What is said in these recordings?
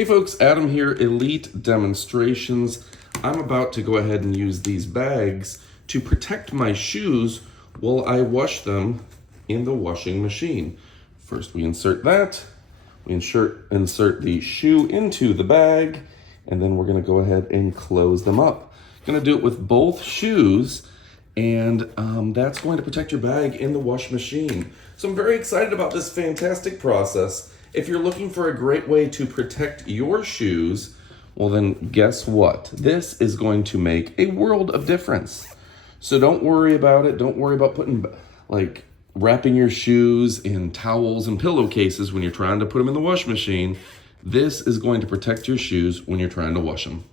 Hey folks, Adam here, Elite Demonstrations. I'm about to go ahead and use these bags to protect my shoes while I wash them in the washing machine. First we insert that, we insert the shoe into the bag, and then we're gonna go ahead and close them up. Gonna do it with both shoes, and that's going to protect your bag in the wash machine. So I'm very excited about this fantastic process. If you're looking for a great way to protect your shoes, well then guess what? This is going to make a world of difference. So don't worry about it. Don't worry about wrapping your shoes in towels and pillowcases when you're trying to put them in the wash machine. This is going to protect your shoes when you're trying to wash them.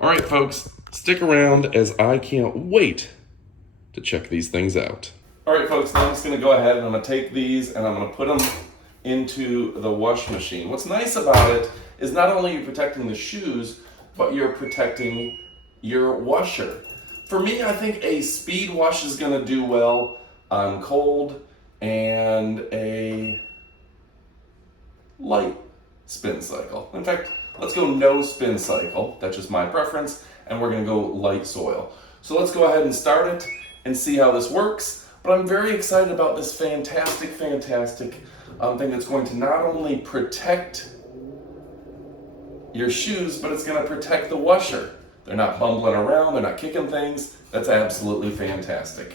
All right, folks, stick around as I can't wait to check these things out. All right, folks, now I'm just gonna go ahead and I'm gonna take these and I'm gonna put them into the wash machine. What's nice about it is not only you're protecting the shoes, but you're protecting your washer. For me, I think a speed wash is gonna do well on cold and a light spin cycle. In fact, let's go no spin cycle. That's just my preference. And we're gonna go light soil. So let's go ahead and start it and see how this works. But I'm very excited about this fantastic thing that's going to not only protect your shoes, but it's going to protect the washer. They're not bumbling around, they're not kicking things. That's absolutely fantastic.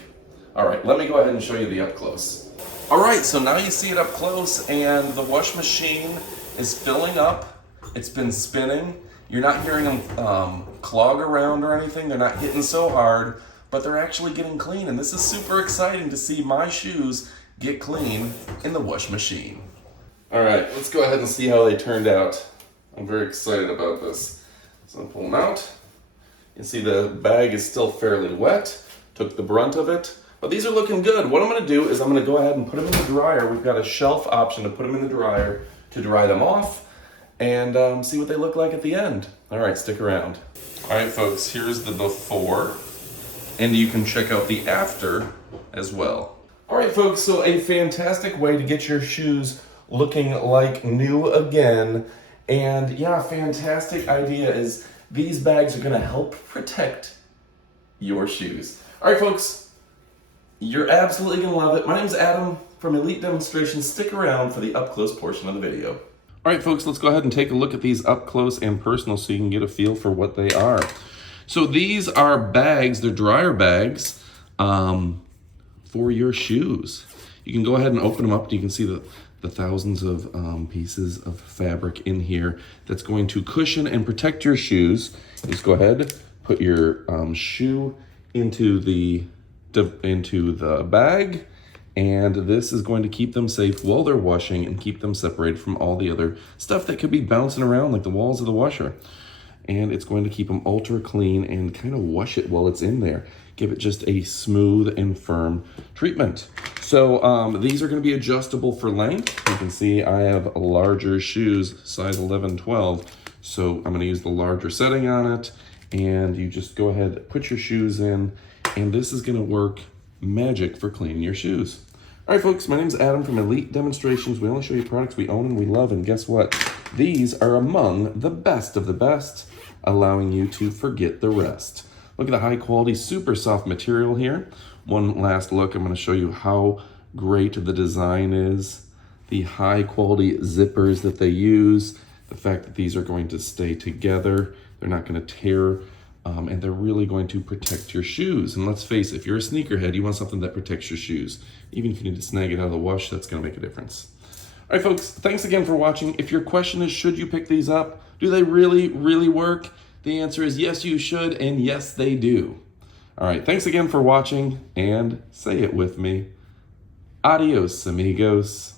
All right, let me go ahead and show you the up close. All right, so now you see it up close and the wash machine is filling up. It's been spinning. You're not hearing them clog around or anything. They're not hitting so hard, but they're actually getting clean. And this is super exciting to see my shoes get clean in the wash machine. All right, let's go ahead and see how they turned out. I'm very excited about this. So I'm pulling them out. You can see the bag is still fairly wet, took the brunt of it, but these are looking good. What I'm gonna do is I'm gonna go ahead and put them in the dryer. We've got a shelf option to put them in the dryer to dry them off and see what they look like at the end. All right, stick around. All right, folks, here's the before, and you can check out the after as well. All right, folks, so a fantastic way to get your shoes looking like new again. And yeah, fantastic idea is these bags are gonna help protect your shoes. All right, folks, you're absolutely gonna love it. My name's Adam from Elite Demonstrations. Stick around for the up close portion of the video. All right, folks, let's go ahead and take a look at these up close and personal so you can get a feel for what they are. So these are bags, they're dryer bags, for your shoes. You can go ahead and open them up and you can see the thousands of pieces of fabric in here that's going to cushion and protect your shoes. Just go ahead, put your shoe into the bag, and this is going to keep them safe while they're washing and keep them separated from all the other stuff that could be bouncing around like the walls of the washer. And it's going to keep them ultra clean and kind of wash it while it's in there. Give it just a smooth and firm treatment. So these are going to be adjustable for length. You can see I have larger shoes, size 11, 12. So I'm going to use the larger setting on it. And you just go ahead, put your shoes in, and this is going to work magic for cleaning your shoes. All right, folks, my name's Adam from Elite Demonstrations. We only show you products we own and we love, and guess what? These are among the best of the best, allowing you to forget the rest. Look at the high quality, super soft material here. One last look, I'm gonna show you how great the design is, the high quality zippers that they use, the fact that these are going to stay together, they're not gonna tear, and they're really going to protect your shoes. And let's face it, if you're a sneakerhead, you want something that protects your shoes. Even if you need to snag it out of the wash, that's gonna make a difference. All right, folks, thanks again for watching. If your question is, should you pick these up? Do they really, really work? The answer is yes, you should, and yes, they do. All right, thanks again for watching, and say it with me. Adios, amigos.